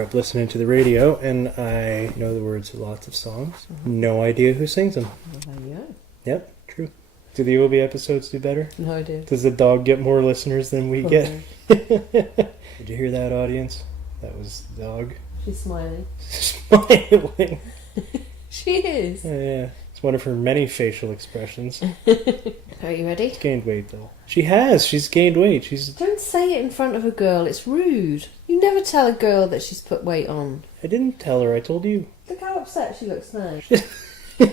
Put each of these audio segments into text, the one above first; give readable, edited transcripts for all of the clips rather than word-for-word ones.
grew up listening to the radio, and I know the words of lots of songs. No idea who sings them. Yeah. Yep, true. Do the Obi episodes do better? No idea. Does the dog get more listeners than we get? Did you hear that, audience? That was the dog. She's smiling. Smiling. She is. Yeah. It's one of her many facial expressions. Are you ready? She's gained weight, though. She has. She's gained weight. Don't say it in front of a girl. It's rude. You never tell a girl that she's put weight on. I didn't tell her. I told you. Look how upset she looks now.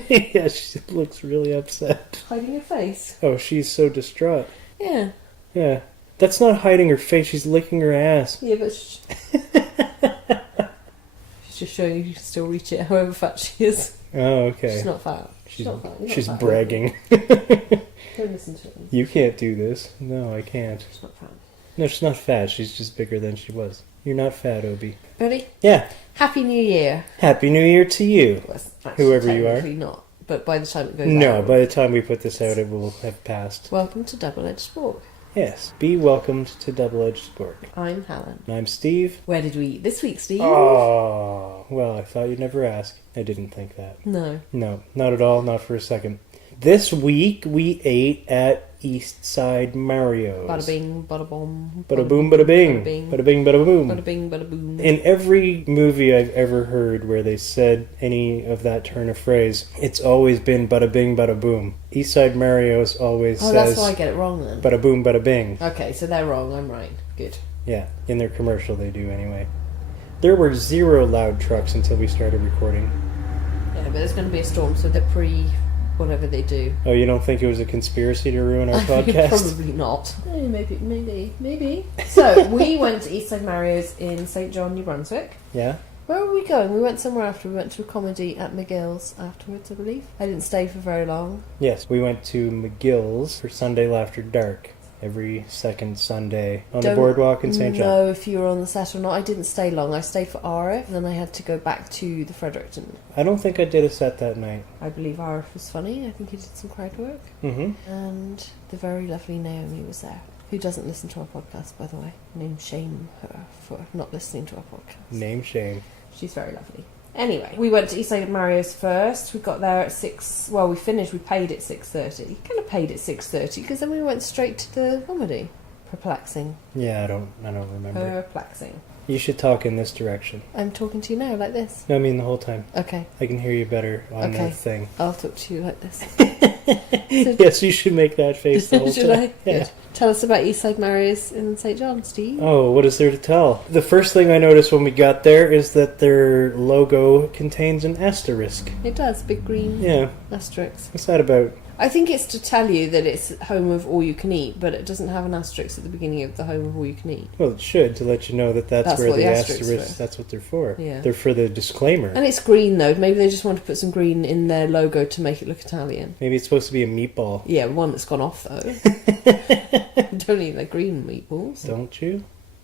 Yeah, she looks really upset. Hiding her face. Oh, she's so distraught. Yeah. Yeah. That's not hiding her face. She's licking her ass. Yeah, but she's just showing you can still reach it however fat she is. Oh, okay. She's not fat. She's not fat. She's fat, bragging. Don't listen to her. You can't do this. No, I can't. She's not fat. No, she's not fat. She's just bigger than she was. You're not fat, Obi. Ready? Yeah. Happy New Year. Happy New Year to you. Well, Whoever you are. Technically not. But by the time it goes out... No, by the time we put this out, it will have passed. Welcome to Double-Edged Spork. Yes. Be welcomed to Double-Edged Spork. I'm Helen. And I'm Steve. Where did we eat this week, Steve? Oh, well, I thought you'd never ask. I didn't think that. No. No, not at all. Not for a second. This week, we ate at Eastside Mario's. Bada bing, bada boom. Bada boom, bada bing. Bada bing, bada boom. Bada bing, bada boom. In every movie I've ever heard where they said any of that turn of phrase, it's always been bada bing, bada boom. Eastside Mario's always says... Oh, that's why I get it wrong then. Bada boom, bada bing. Okay, so they're wrong. I'm right. Good. Yeah, in their commercial they do anyway. There were 0 loud trucks until we started recording. Yeah, but there's going to be a storm, so they're whatever they do. Oh, you don't think it was a conspiracy to ruin our podcast? Probably not. Maybe. So, we went to Eastside Mario's in St. John, New Brunswick. Yeah? Where were we going? We went somewhere after. We went to a comedy at McGill's afterwards, I believe. I didn't stay for very long. Yes, we went to McGill's for Sunday After Dark. Every second Sunday on the boardwalk in St. John. I don't know if you were on the set or not. I didn't stay long. I stayed for RF, then I had to go back to the Fredericton. I don't think I did a set that night. I believe RF was funny. I think he did some crowd work. Mm-hmm. And the very lovely Naomi was there, who doesn't listen to our podcast, by the way. Name shame her for not listening to our podcast. Name shame. She's very lovely. Anyway, we went to Eastside Mario's first. We got there at 6... Well, we paid at 6:30. Kind of paid at 6:30, because then we went straight to the comedy. Perplexing. Yeah, I don't remember. Perplexing. You should talk in this direction. I'm talking to you now, like this. No, I mean the whole time. Okay. I can hear you better on the thing. I'll talk to you like this. Yes, you should make that face the whole should time. I? Yeah. Good. Tell us about Eastside Mario's in St. John, Steve. Oh, what is there to tell? The first thing I noticed when we got there is that their logo contains an asterisk. It does, big green asterisk. What's that about? I think it's to tell you that it's home of all you can eat, but it doesn't have an asterisk at the beginning of the home of all you can eat. Well, it should, to let you know that that's where what the asterisks asterisk, are. that's what they're for. Yeah. They're for the disclaimer. And it's green, though. Maybe they just want to put some green in their logo to make it look Italian. Maybe it's supposed to be a meatball. Yeah, one that's gone off, though. Don't eat like green meatballs. Don't you?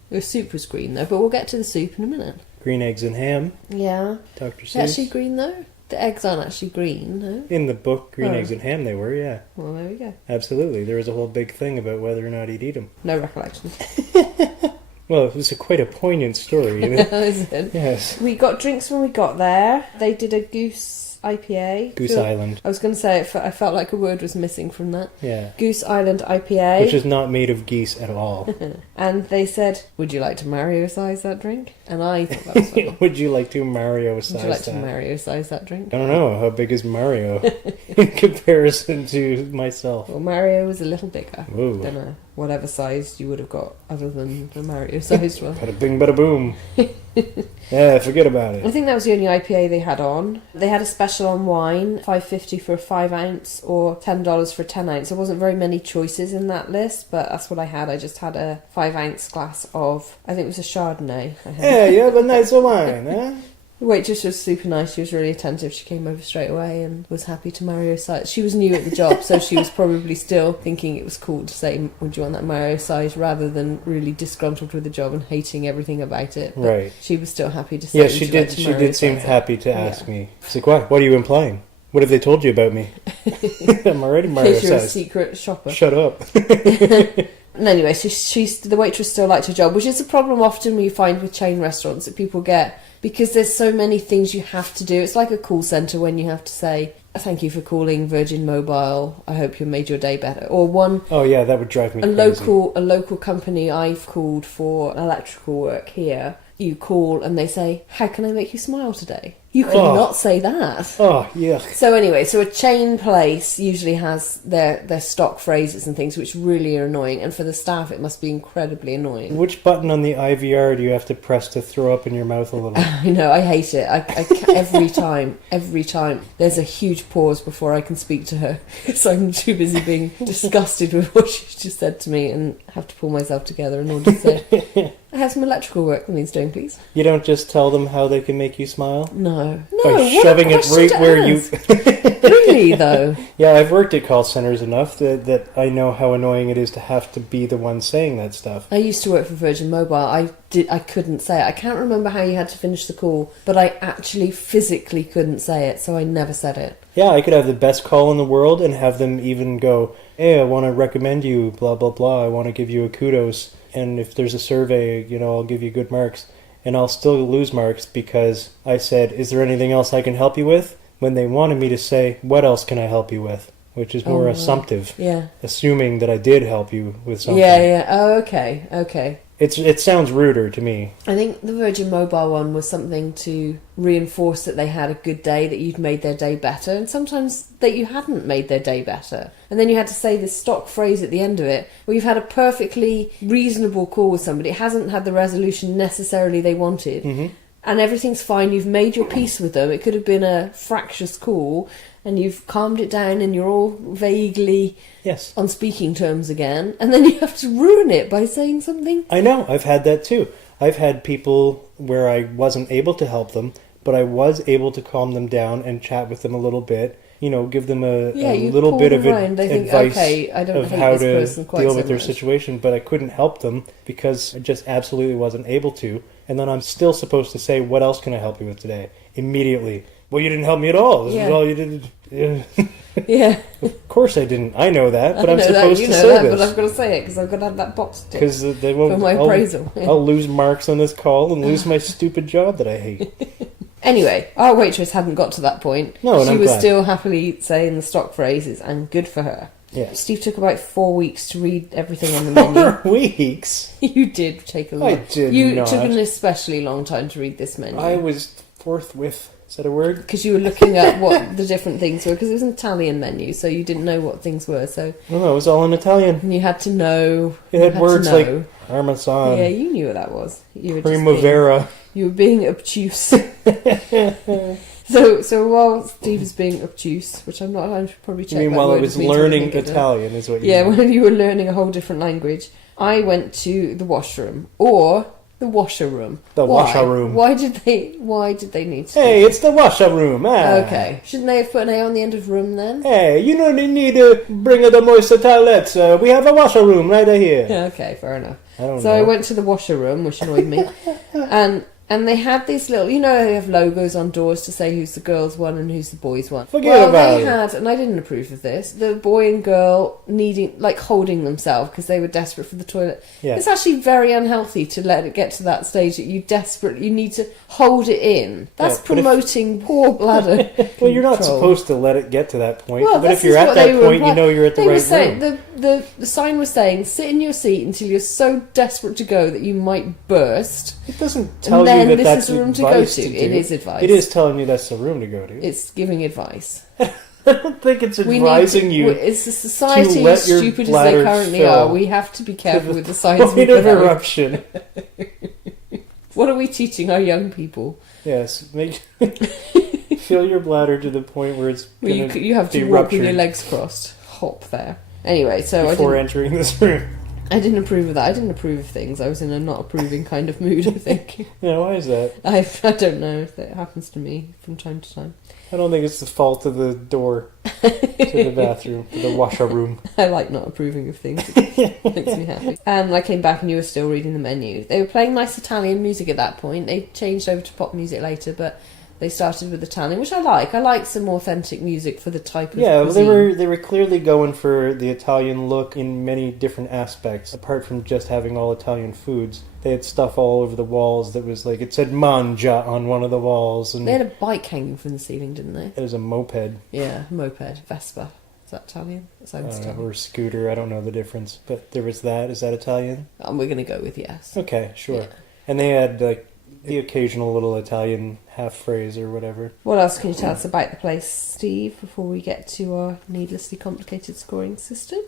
The soup was green, though, but we'll get to the soup in a minute. Green eggs and ham. Yeah. Dr. Seuss. They're actually green, though? The eggs aren't actually green, no? In the book, Green Eggs and Ham, they were, yeah. Well, there we go. Absolutely. There was a whole big thing about whether or not he'd eat them. No recollection. Well, it was quite a poignant story. You know? Is it? Yes. We got drinks when we got there. They did a goose IPA. Goose Island. I was going to say, I felt like a word was missing from that. Yeah. Goose Island IPA. Which is not made of geese at all. And they said, would you like to Mario-size that drink? And I thought that was funny. Would you like to Mario-size that? Would you like to Mario-size that drink? I don't know. How big is Mario in comparison to myself? Well, Mario was a little bigger Whoa. than whatever size you would have got other than the Mario-sized one. Bada bing, bada boom. Yeah, forget about I it. think that was the only IPA they had on. They had a special on wine, $5.50 for a 5 ounce or $10 for a 10 ounce. There wasn't very many choices in that list, but that's what I had. I just had a 5 ounce glass of, I think it was a Chardonnay. Yeah, you have a nice wine, huh? The waitress was super nice. She was really attentive. She came over straight away and was happy to Mario size. She was new at the job, so she was probably still thinking it was cool to say, would you want that Mario size, rather than really disgruntled with the job and hating everything about it. But right. She was still happy to say, yeah, she did. She did seem happy to ask me. She's like, "What? What are you implying? What have they told you about me? I'm already Mario in case you're a size. secret shopper. Shut up." And anyway, she's the waitress still liked her job, which is a problem often we find with chain restaurants that people get, because there's so many things you have to do. It's like a call centre when you have to say, thank you for calling Virgin Mobile, I hope you made your day better. Or Oh yeah, that would drive me crazy. A local company I've called for electrical work here, you call and they say, how can I make you smile today? You cannot say that. Oh, yeah. So anyway, so a chain place usually has their stock phrases and things which really are annoying, and for the staff it must be incredibly annoying. Which button on the IVR do you have to press to throw up in your mouth a little? I know, I hate it. Every time there's a huge pause before I can speak to her, so I'm too busy being disgusted with what she just said to me and have to pull myself together in order to say, I have some electrical work that needs doing, please. You don't just tell them how they can make you smile? No. By shoving it right where you... Really, though? Yeah, I've worked at call centers enough that I know how annoying it is to have to be the one saying that stuff. I used to work for Virgin Mobile. I couldn't say it. I can't remember how you had to finish the call, but I actually physically couldn't say it, so I never said it. Yeah, I could have the best call in the world and have them even go, hey, I want to recommend you, blah, blah, blah. I want to give you a kudos. And if there's a survey, I'll give you good marks. And I'll still lose marks because I said, is there anything else I can help you with? When they wanted me to say, what else can I help you with? Which is more assumptive. Yeah. Assuming that I did help you with something. Yeah. Oh, okay. It sounds ruder to me. I think the Virgin Mobile one was something to reinforce that they had a good day, that you'd made their day better, and sometimes that you hadn't made their day better. And then you had to say this stock phrase at the end of it, where you've had a perfectly reasonable call with somebody. It hasn't had the resolution necessarily they wanted. Mm-hmm. And everything's fine. You've made your peace with them. It could have been a fractious call, and you've calmed it down, and you're all vaguely on speaking terms again. And then you have to ruin it by saying something. I know. I've had that too. I've had people where I wasn't able to help them, but I was able to calm them down and chat with them a little bit. Give them a little bit of advice of how to deal with their situation, but I couldn't help them because I just absolutely wasn't able to. And then I'm still supposed to say, what else can I help you with today? Immediately. Well, you didn't help me at all. This is all you did. Yeah. Of course I didn't. I know that, but I'm supposed to say this. But I've got to say it because I've got to have that box ticked because they won't. For my appraisal. I'll lose marks on this call and lose my stupid job that I hate. Anyway, our waitress hadn't got to that point. No, and she I'm was glad. still happily saying the stock phrases, and good for her. Yeah. Steve took about 4 weeks to read everything on the menu. 4 weeks? You did take a long. I did You not. took an especially long time to read this menu. I was forthwith. Is that a word? Because you were looking at what the different things were, because it was an Italian menu, so you didn't know what things were. So no, it was all in Italian. And you had to know. It had words like parmesan. Yeah, you knew what that was. You were primavera. You were being obtuse. So while Steve was being obtuse, which I'm should probably check. You mean while I was learning Italian, is what you mean? Yeah, when you were learning a whole different language, I went to the washroom or the Washa Room. The Washa Room. Why did they need to? Hey, it's the Washa Room. Ah. Okay, shouldn't they have put an A on the end of room then? Hey, they need to bring the moist toilets. We have a Washa Room right here. Okay, fair enough. I don't know. So I went to the Washa Room, which annoyed me, and they had these little, they have logos on doors to say who's the girls' one and who's the boys' one. Forget about it. They had, and I didn't approve of this, the boy and girl holding themselves because they were desperate for the toilet. Yeah. It's actually very unhealthy to let it get to that stage that you need to hold it in. That's promoting poor bladder. Well, you're not supposed to let it get to that point. Well, but if you're at that point, you're at the right room. The sign was saying, sit in your seat until you're so desperate to go that you might burst. It doesn't tell you that this that's is the room advice to go to. do. It is advice. It is telling you that's the room to go to. It's giving advice. I don't think it's advising you. It's a society as stupid as they currently are. We have to be careful with the signs we put eruption. What are we teaching our young people? Yes, fill your bladder to the point where it's you have to walk with your legs crossed. Hop there. Anyway, so before entering this room. I didn't approve of that. I didn't approve of things. I was in a not approving kind of mood, I think. Yeah, why is that? I don't know if that happens to me from time to time. I don't think it's the fault of the door to the bathroom, to the Washa Room. I like not approving of things. It makes me happy. And I came back and you were still reading the menu. They were playing nice Italian music at that point. They changed over to pop music later, but they started with Italian, which I like. I like some authentic music for the type of cuisine. Well, they were clearly going for the Italian look in many different aspects. Apart from just having all Italian foods, they had stuff all over the walls that was like, it said "Mangia" on one of the walls, and they had a bike hanging from the ceiling, didn't they? It was a moped. Yeah, moped, Vespa. Is that Italian? That sounds Italian. Or scooter. I don't know the difference, but there was that. Is that Italian? We're going to go with yes. Okay, sure. Yeah. And they had like the occasional little Italian half phrase or whatever. What else can you tell us about the place, Steve, before we get to our needlessly complicated scoring system?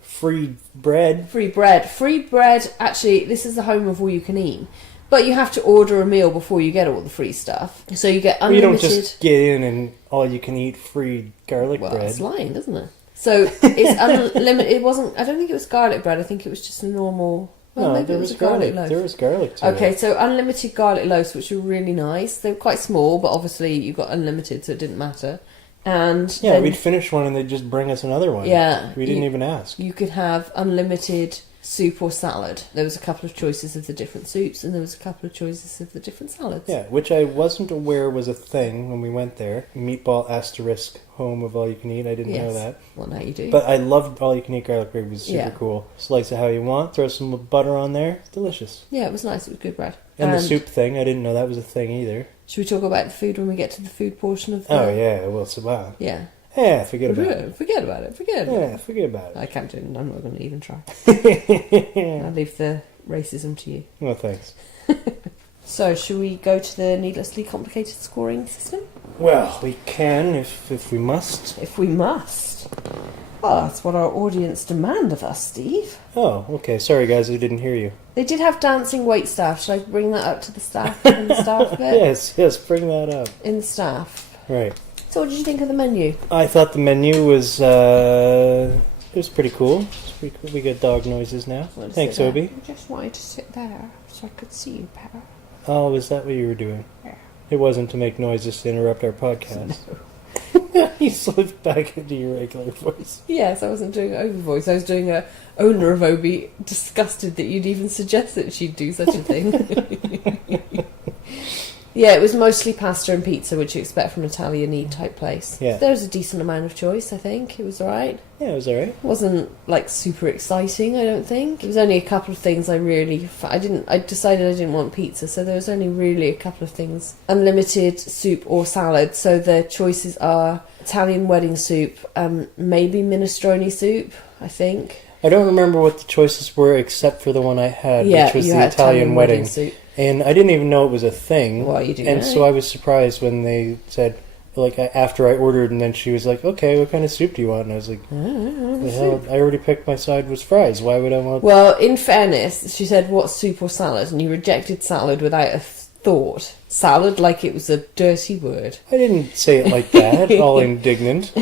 Free bread. Free bread. Free bread. Actually, this is the home of all you can eat. But you have to order a meal before you get all the free stuff. So you get unlimited... You don't just get in and all you can eat free garlic bread. Well, it's lying, doesn't it? So it's unlimited. It wasn't... I don't think it was garlic bread. I think it was just a normal... Well, no, there was garlic. There was garlic to Okay, so unlimited garlic loaves, which were really nice. They were quite small, but obviously you got unlimited, so it didn't matter. And yeah, we'd finish one and they'd just bring us another one. Yeah, we didn't even ask. You could have unlimited soup or salad. There was a couple of choices of the different soups, and there was a couple of choices of the different salads. Yeah, which I wasn't aware was a thing when we went there. Meatball asterisk home of all you can eat. I didn't know that. Well, now you do. But I loved all you can eat garlic bread. It was super cool. Slice it how you want. Throw some butter on there. It's delicious. Yeah, it was nice. It was good bread. And the soup thing, I didn't know that was a thing either. Should we talk about the food when we get to the food portion of the... Oh, yeah. Well, so wow. Yeah. Yeah, forget about it. Forget about it. Forget about it. I can't do it. I'm not going to even try. I'll leave the racism to you. Well, thanks. So, should we go to the needlessly complicated scoring system? Well, we can if we must. If we must. Well, that's what our audience demand of us, Steve. Oh, okay. Sorry, guys, I didn't hear you. They did have dancing waitstaff. Should I bring that up to the staff in the staff bit? Yes, bring that up. In the staff. Right. So what did you think of the menu? I thought the menu was it was pretty cool. We get dog noises now. Thanks, Obi. I just wanted to sit there so I could see you better. Oh, is that what you were doing? Yeah. It wasn't to make noises to interrupt our podcast. No. You slipped back into your regular voice. Yes, I wasn't doing an Obi voice. I was doing a owner of Obi, disgusted that you'd even suggest that she'd do such a thing. Yeah, it was mostly pasta and pizza, which you expect from an Italian type place. Yeah. There was a decent amount of choice, I think. It was alright. Yeah, it was alright. It wasn't, like, super exciting, I don't think. It was only a couple of things I decided I didn't want pizza, so there was only really a couple of things. Unlimited soup or salad, so the choices are Italian wedding soup, maybe minestrone soup, I think. I don't remember what the choices were except for the one I had, which was the Italian wedding soup. And I didn't even know it was a thing. Well, you do. And so I was surprised when they said, like, after I ordered, and then she was like, okay, what kind of soup do you want? And I was like, the hell, I already picked my side was fries. Why would I want... Well, in fairness, she said, what, soup or salad? And you rejected salad without a thought. Salad like it was a dirty word. I didn't say it like that, all indignant.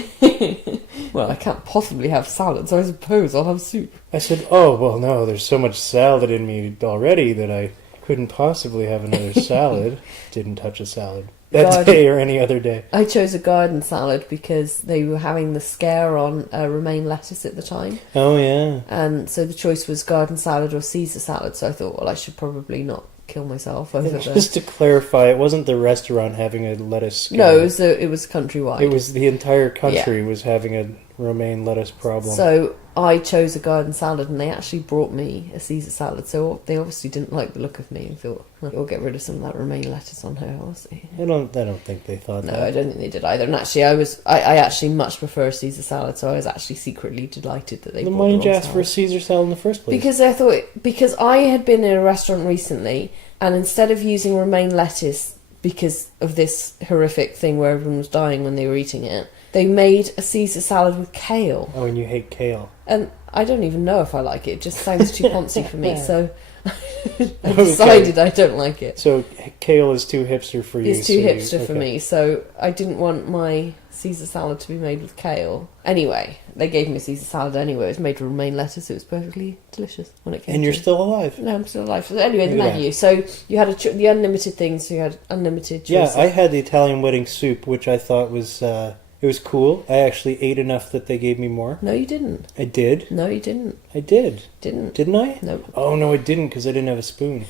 Well, I can't possibly have salad, so I suppose I'll have soup. I said, oh, well, no, there's so much salad in me already that I couldn't possibly have another salad. Didn't touch a salad that day or any other day. I chose a garden salad because they were having the scare on romaine lettuce at the time. Oh, yeah. And so the choice was garden salad or Caesar salad, so I thought, well, I should probably not kill myself over that. Just to clarify, it wasn't the restaurant having a lettuce scare. No, it was countrywide. It was the entire country was having a romaine lettuce problem. So I chose a garden salad, and they actually brought me a Caesar salad. So they obviously didn't like the look of me and thought, we'll get rid of some of that romaine lettuce on her. I don't think they thought that. No, I don't think they did either. And actually, I actually much prefer a Caesar salad, so I was actually secretly delighted that they brought the why didn't you ask for a Caesar salad in the first place? Because I had been in a restaurant recently, and instead of using romaine lettuce because of this horrific thing where everyone was dying when they were eating it, they made a Caesar salad with kale. Oh, and you hate kale. And I don't even know if I like it. It just sounds too poncy for me, so I decided I don't like it. So kale is too hipster for you. It's too hipster for me, so I didn't want my Caesar salad to be made with kale. Anyway, they gave me a Caesar salad anyway. It was made with romaine lettuce. It was perfectly delicious when it came. And you're still alive. No, I'm still alive. So anyway, the menu. So you had the unlimited things. So you had unlimited choices. Yeah, I had the Italian wedding soup, which I thought was It was cool. I actually ate enough that they gave me more. No, you didn't. I did. No, you didn't. I did. Didn't. Didn't I? No. Oh, no, I didn't because I didn't have a spoon.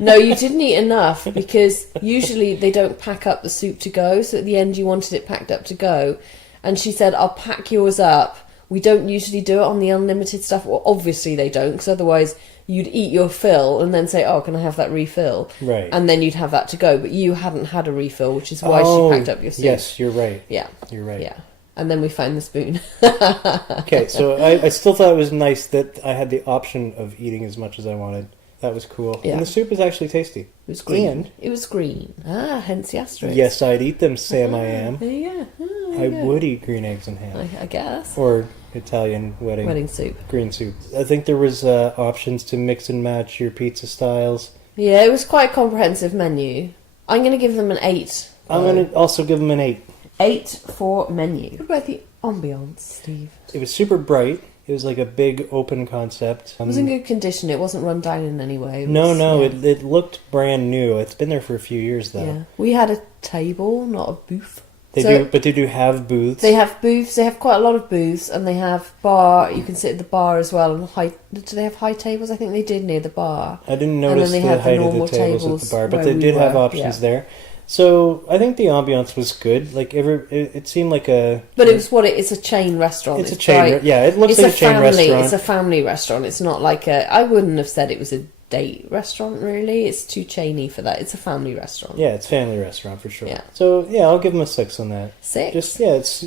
No, you didn't eat enough because usually they don't pack up the soup to go. So at the end you wanted it packed up to go. And she said, I'll pack yours up. We don't usually do it on the unlimited stuff. Well, obviously they don't, because otherwise you'd eat your fill and then say, oh, can I have that refill? Right. And then you'd have that to go. But you hadn't had a refill, which is why she packed up your soup. Yes, you're right. Yeah. You're right. Yeah. And then we found the spoon. Okay, so I still thought it was nice that I had the option of eating as much as I wanted. That was cool. Yeah. And the soup was actually tasty. It was green. It was green. Hence the asterisk. Yes, I'd eat them, Sam I am. There you go. I would eat green eggs and ham. I guess. Or Italian wedding soup. Green soup. I think there was options to mix and match your pizza styles. Yeah, it was quite a comprehensive menu. I'm going to give them an 8. I'm going to also give them an 8. 8 for menu. What about the ambiance, Steve? It was super bright. It was like a big open concept. It was in good condition. It wasn't run down in any way. It looked brand new. It's been there for a few years though. Yeah. We had a table, not a booth. But they do have booths. They have booths. They have quite a lot of booths, and they have bar. You can sit at the bar as well. And do they have high tables? I think they did near the bar. I didn't notice the height of the tables at the bar, but they did have options there. So I think the ambiance was good. Like it seemed like a. But it's a chain restaurant. It's a chain. It looks like a chain restaurant. It's a family restaurant. It's not like a. I wouldn't have said it was a date restaurant. Really, it's too chainy for that. It's a family restaurant. Yeah, it's a family restaurant for sure. Yeah. So I'll give them a 6 on that. 6. It's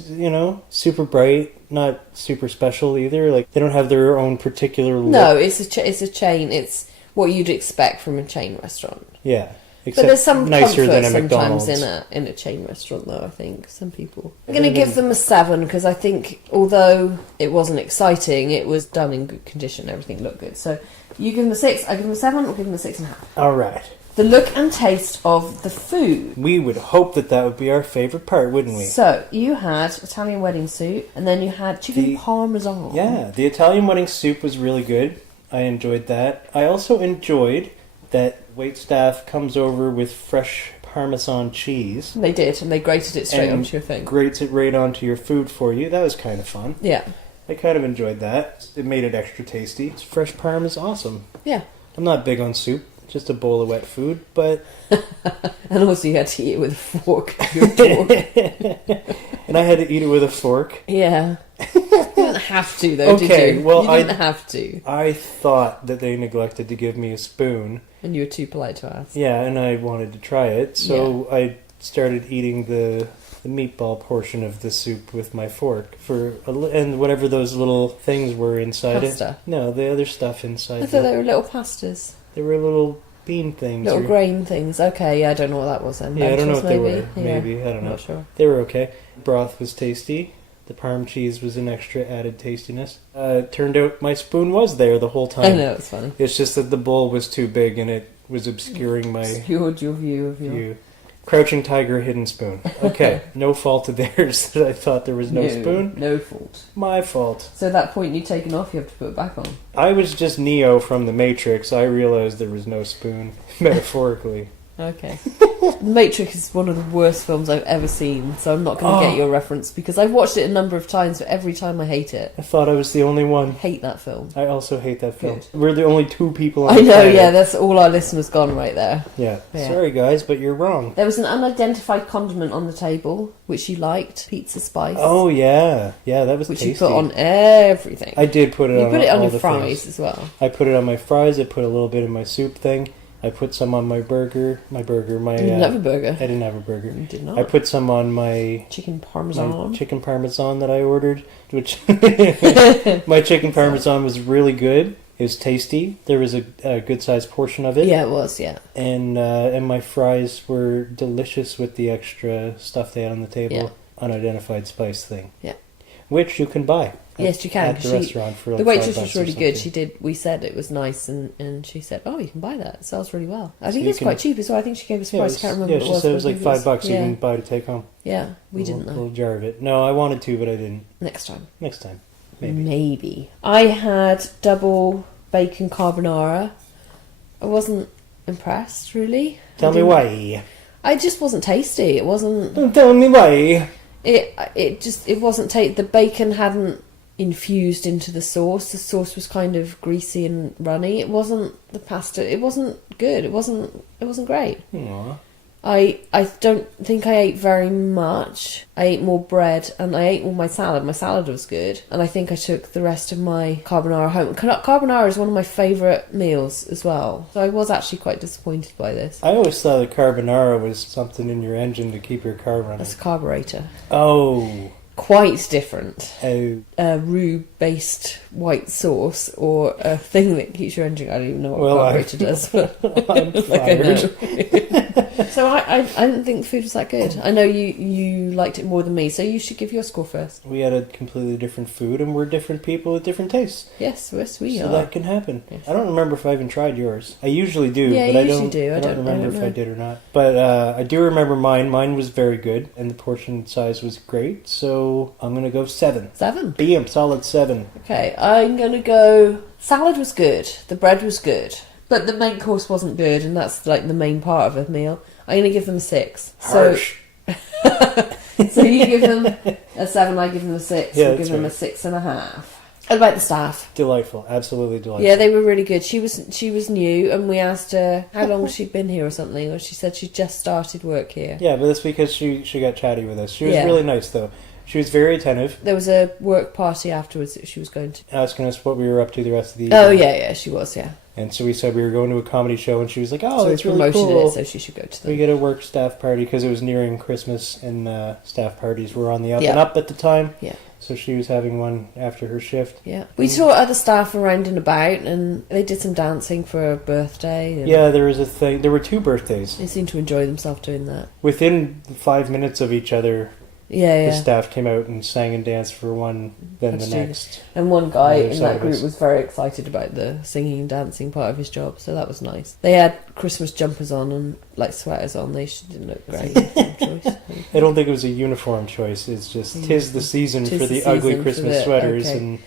super bright, not super special either. Like they don't have their own particular look. No, it's a chain. It's what you'd expect from a chain restaurant. Yeah. But there's some nicer comfort than a sometimes McDonald's. in a chain restaurant, though. I think some people. I'm going to give them a 7 because I think although it wasn't exciting, it was done in good condition. Everything looked good. So you give them a 6. I give them a 7. I'll give them a 6.5. All right. The look and taste of the food. We would hope that would be our favourite part, wouldn't we? So you had Italian wedding soup, and then you had chicken parmesan. Yeah, the Italian wedding soup was really good. I enjoyed that. I also enjoyed that waitstaff comes over with fresh Parmesan cheese. They did, and they grated it straight onto your thing. Grates it right onto your food for you. That was kind of fun. Yeah. I kind of enjoyed that. It made it extra tasty. Fresh Parm is awesome. Yeah. I'm not big on soup. Just a bowl of wet food, but... And also you had to eat it with a fork. And I had to eat it with a fork. Yeah. You didn't have to, though, did you? Well, you didn't have to. I thought that they neglected to give me a spoon. And you were too polite to ask. Yeah, and I wanted to try it, so I started eating the meatball portion of the soup with my fork and whatever those little things were inside Pasta. it. No, the other stuff inside. I thought they were little pastas. They were little bean things. Little grain things. Okay, yeah, I don't know what that was then. Yeah, I don't know what they were. Yeah. Maybe, I don't know. Not sure. They were okay. Broth was tasty. The Parm cheese was an extra added tastiness. Turned out my spoon was there the whole time. I know, it's funny. It's just that the bowl was too big and it was obscuring my... Obscured your view of your... view. Crouching tiger, hidden spoon. Okay, no fault of theirs that I thought there was no spoon. No fault. My fault. So that point you'd taken off, you have to put it back on. I was just Neo from The Matrix. I realized there was no spoon, metaphorically. Okay. The Matrix is one of the worst films I've ever seen, so I'm not going to get your reference because I've watched it a number of times, but every time I hate it. I thought I was the only one. Hate that film. I also hate that film. Good. We're the only 2 people on the planet. planet. Yeah, that's all our listeners gone right there. Yeah. Sorry guys, but you're wrong. There was an unidentified condiment on the table, which you liked, pizza spice. Oh yeah. Yeah, that was which tasty. You put on everything. I did put it on. You put it on all your fries as well. I put it on my fries, I put a little bit in my soup thing. I put some on my burger. You didn't have a burger? I didn't have a burger. You did not. I put some on my... Chicken parmesan. Chicken parmesan that I ordered, which... my chicken parmesan was really good. It was tasty. There was a good-sized portion of it. Yeah, it was, yeah. And my fries were delicious with the extra stuff they had on the table. Yeah. Unidentified spice thing. Yeah. Which you can buy. Yes, you can. At the restaurant for like the waitress was really good. We said it was nice, and she said, "Oh, you can buy that. It sells really well." I think it's quite cheap as well. I think she gave us a price. I can't remember. Yeah, she said it was like $5 you can buy to take home. Yeah, we didn't know. A little jar of it. No, I wanted to, but I didn't. Next time. Maybe. I had double bacon carbonara. I wasn't impressed, really. Tell me why. It just wasn't tasty. It wasn't... Don't tell me why. It wasn't the bacon hadn't infused into the sauce. The sauce was kind of greasy and runny. It wasn't the pasta. It wasn't good. It wasn't great. Aww. I don't think I ate very much. I ate more bread and I ate all my salad. My salad was good. And I think I took the rest of my carbonara home. Carbonara is one of my favourite meals as well. So I was actually quite disappointed by this. I always thought that carbonara was something in your engine to keep your car running. That's a carburetor. Oh. Quite different. Oh. A roux-based white sauce or a thing that keeps your engine... I don't even know what a carburetor does. But I'm fired. So I didn't think the food was that good. I know you liked it more than me, so you should give your score first. We had a completely different food, and we're different people with different tastes. Yes, we are. So that can happen. Yes. I don't remember if I even tried yours. I usually do, yeah, but I don't know remember if I did or not. But I do remember mine. Mine was very good, and the portion size was great, so I'm going to go 7. 7? Bam, solid 7. Okay, I'm going to go... Salad was good. The bread was good. But the main course wasn't good, and that's like the main part of a meal. I'm going to give them a 6. Harsh. So you give them a 7, I give them a 6. Yeah, I'll give them a 6.5. What about the staff? Delightful, absolutely delightful. Yeah, they were really good. She was new, and we asked her how long she'd been here or something, or she said she just started work here. Yeah, but that's because she got chatty with us. She was Yeah. really nice, though. She was very attentive. There was a work party afterwards that she was going to. Asking us what we were up to the rest of the evening. Oh, yeah, she was, yeah. And so we said we were going to a comedy show, and she was like, "Oh, So it's we really promoted cool." it, so she should go to them. We get a work staff party because it was nearing Christmas, and staff parties were on the up Yeah. and up at the time. Yeah. So she was having one after her shift. Yeah. We saw other staff around and about, and they did some dancing for her birthday. And Yeah, there was a thing. There were 2 birthdays. they seemed to enjoy themselves doing that. Within 5 minutes of each other, Yeah, the staff came out and sang and danced for one, then That's the true. next. And one guy Other in side that of group us. was very excited about the singing and dancing part of his job, so that was nice. They had Christmas jumpers on and like sweaters on. They didn't look great. Choice. I don't think it was a uniform choice. It's just 'tis the season Tis for the the ugly season for Christmas the- sweaters okay. and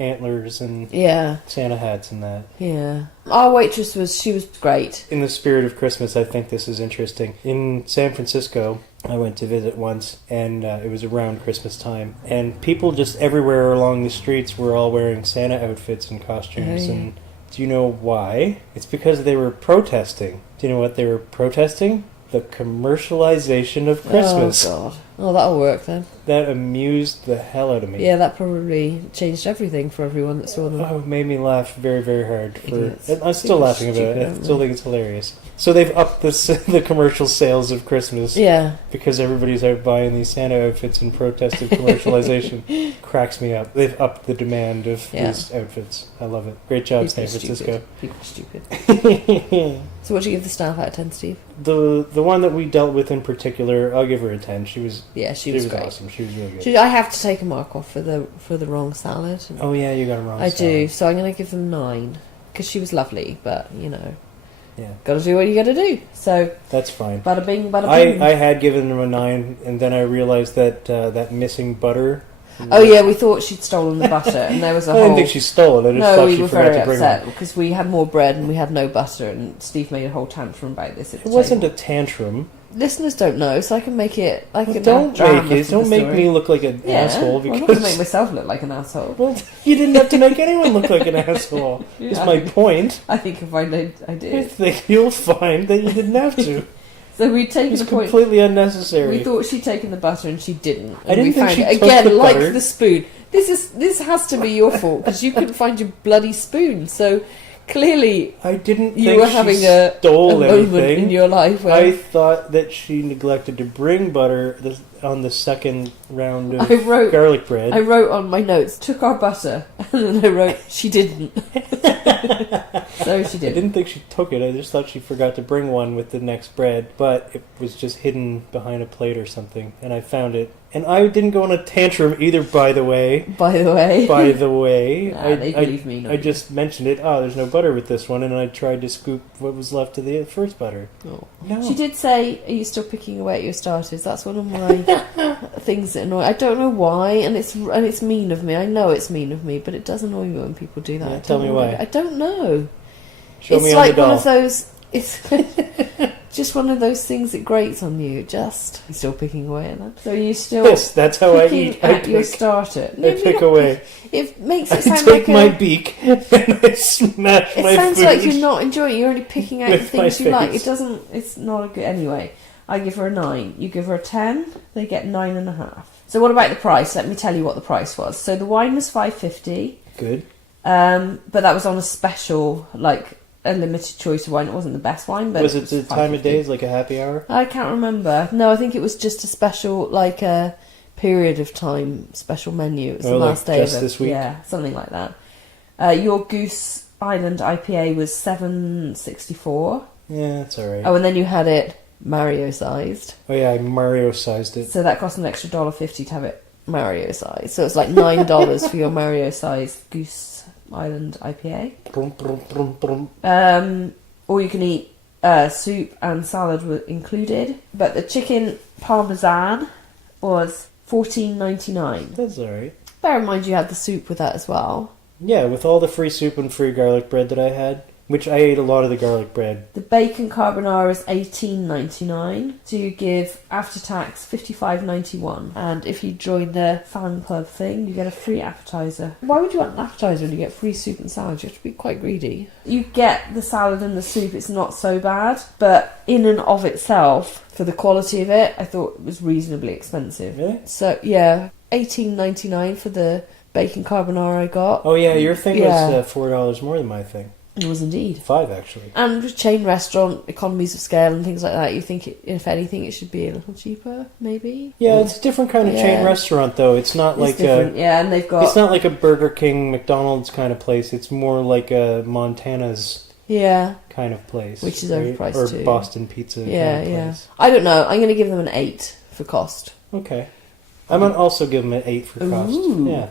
antlers and Yeah, Santa hats and that. yeah. Our waitress was great. In the spirit of Christmas, I think this is interesting. In San Francisco, I went to visit once, and it was around Christmas time, and people just everywhere along the streets were all wearing Santa outfits and costumes. Oh, yeah. And do you know why? It's because they were protesting. Do you know what they were protesting? The commercialization of Christmas. Oh God. Oh, that'll work then. That amused the hell out of me. Yeah, that probably changed everything for everyone that saw them. Oh, it made me laugh very, very hard. Idiots. I'm still People are laughing about stupid, it. I aren't still they? think it's hilarious. So they've upped the commercial sales of Christmas. Yeah. Because everybody's out buying these Santa outfits in protest of commercialization. Cracks me up. They've upped the demand of these outfits. I love it. Great job, San Francisco. People are stupid. So what do you give the staff out of 10, Steve? The one that we dealt with in particular, I'll give her a 10. She was great. awesome. She was really good. I have to take a mark off for the wrong salad. Oh yeah, you got it wrong. I do, so I'm going to give them 9 because she was lovely, but yeah, got to do what you got to do. So that's fine. Bada bing, bada boom. I had given them a 9, and then I realized that that missing butter. Oh yeah, we thought she'd stolen the butter, and there was a I whole... didn't think she stole it. I just No, thought we she were forgot very to bring upset it. because we had more bread and we had no butter, and Steve made a whole tantrum about this. At It the wasn't table. a tantrum. Listeners don't know, so I can make it. I can Don't drama make it. for Don't the make story. me look like an asshole. I'm not going to Because make myself look like an asshole. well, you didn't have to make anyone look like an asshole. Is my point. I think if I did, I I did. think you'll find that you didn't have to. So we'd taken It's the point. completely unnecessary. We thought she'd taken the butter and she didn't. And I didn't we think found she it took again, the like butter. the spoon. This has to be your fault because you couldn't find your bloody spoon. So clearly, I didn't you think were she having a stole moment anything. in your life where I thought that she neglected to bring butter on the second round of garlic bread. I wrote on my notes, took our butter, and then I wrote, she didn't. So she I did. didn't think she took it. I just thought she forgot to bring one with the next bread, but it was just hidden behind a plate or something, and I found it. And I didn't go on a tantrum either, by the way. By the way. By the way. Nah, they believe me. I just mentioned it. Oh, there's no butter with this one, and I tried to scoop what was left of the first butter. Oh. No. She did say, are you still picking away at your starters? That's one of my things that annoy. I don't know why, and it's mean of me. I know it's mean of me, but it does annoy me when people do that. Yeah, tell me why. I don't know. Show It's me like on the one doll. of those It's just one of those things that grates on you. Just you're still picking away at that. So you still yes, that's how I eat. I pick your starter. I pick away. It makes it sound I take like my beak and I smash my food. It sounds like you're not enjoying it. You're only picking out the things you like. face. It's not a good... Anyway, I give her a 9. You give her a 10, they get 9.5. So what about the price? Let me tell you what the price was. So the wine was $5.50. Good. But that was on a special, like a limited choice of wine. It wasn't the best wine, but was it the time of days, like a happy hour? I can't remember. No, I think it was just a special, like a period of time special menu. It was the last day of it. This week? Yeah, something like that. Your Goose Island IPA was $7.64. Yeah, that's all right. Oh, and then you had it Mario-sized. Oh yeah, I Mario-sized it. So that cost an extra $1.50 to have it Mario-sized. So it's like $9 for your Mario-sized Goose Island IPA. Brum, brum, brum, brum. Or you can eat soup and salad were included. But the chicken parmesan was $14.99. That's all right. Bear in mind you had the soup with that as well. Yeah, with all the free soup and free garlic bread that I had, which I ate a lot of the garlic bread. The bacon carbonara is $18.99. So you give after tax $55.91. And if you join the fan club thing, you get a free appetizer. Why would you want an appetizer when you get free soup and salad? You have to be quite greedy. You get the salad and the soup, it's not so bad, but in and of itself, for the quality of it, I thought it was reasonably expensive. Really? So yeah, $18.99 for the bacon carbonara I got. Oh yeah, your thing was $4 more than my thing. It was indeed. 5 actually. And with chain restaurant, economies of scale and things like that, you think, if anything, it should be a little cheaper, maybe? Yeah, it's a different kind of chain restaurant though. It's not like and they've got... It's not like a Burger King, McDonald's kind of place. It's more like a Montana's kind of place. Which is overpriced too. Or Boston Pizza kind of place. I don't know. I'm going to give them an 8 for cost. Okay. I'm going to also give them an 8 for cost. Ooh. Yeah.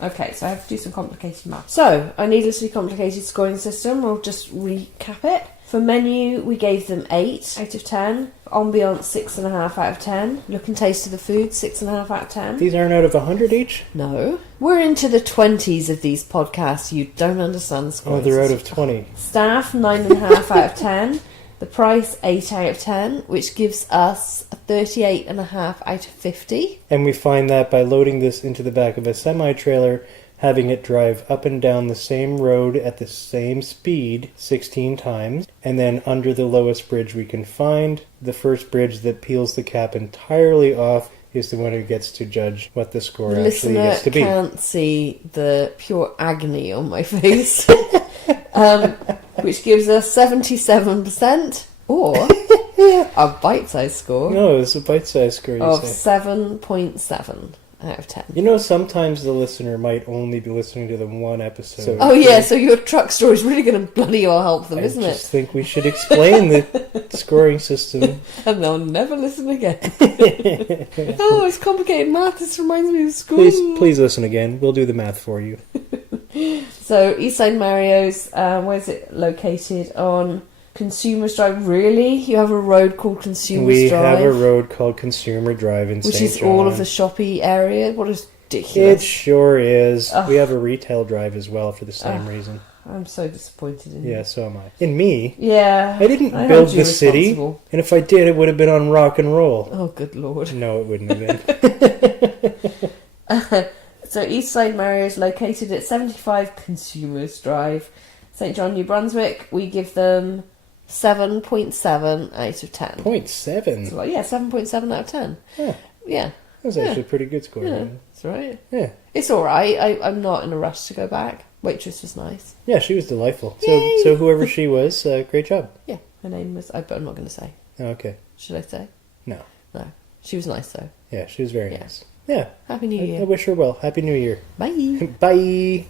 Okay, so I have to do some complicated math. So, a needlessly complicated scoring system. We'll just recap it. For menu, we gave them 8 out of 10. Ambiance, 6.5 out of 10. Look and taste of the food, 6.5 out of 10. These aren't out of 100 each? No. We're into the 20s of these podcasts. You don't understand the scoring they're system. out of 20. Staff, 9.5 out of 10. The price, 8 out of 10, which gives us a 38.5 out of 50. And we find that by loading this into the back of a semi-trailer, having it drive up and down the same road at the same speed 16 times, and then under the lowest bridge we can find, the first bridge that peels the cap entirely off is the one who gets to judge what the score actually gets to be. The listener can't see the pure agony on my face. Which gives us 77%, or a bite-sized score. No, it's a bite-sized score, of 7.7 out of 10. You know, sometimes the listener might only be listening to the one episode. Oh yeah, so your truck story is really going to bloody well help them, isn't it? I just think we should explain the scoring system. And they'll never listen again. Oh, it's complicated math. This reminds me of school. Please listen again. We'll do the math for you. So, Eastside Mario's, where's it located? On Consumers Drive. Really? You have a road called Consumers Drive? We have a road called Consumer Drive in St. John. Which is all of the shoppy area? What is ridiculous. It sure is. Ugh. We have a retail drive as well for the same reason. I'm so disappointed in you. Yeah, so am I. In me? Yeah. I didn't build the city. And if I did, it would have been on rock and roll. Oh, good lord. No, it wouldn't have been. So Eastside Mario is located at 75 Consumers Drive, St. John, New Brunswick. We give them 7.7 out of 10. 0.7? So, yeah, 7.7 out of 10. Yeah. Yeah. That was actually a pretty good score. Yeah, that's right. Yeah. It's alright. I'm not in a rush to go back. Waitress was nice. Yeah, she was delightful. So whoever she was, great job. Yeah, her name was... but I'm not going to say. Oh, okay. Should I say? No. No. She was nice, though. Yeah, she was very nice. Yeah. Happy New Year. I wish her well. Happy New Year. Bye. Bye.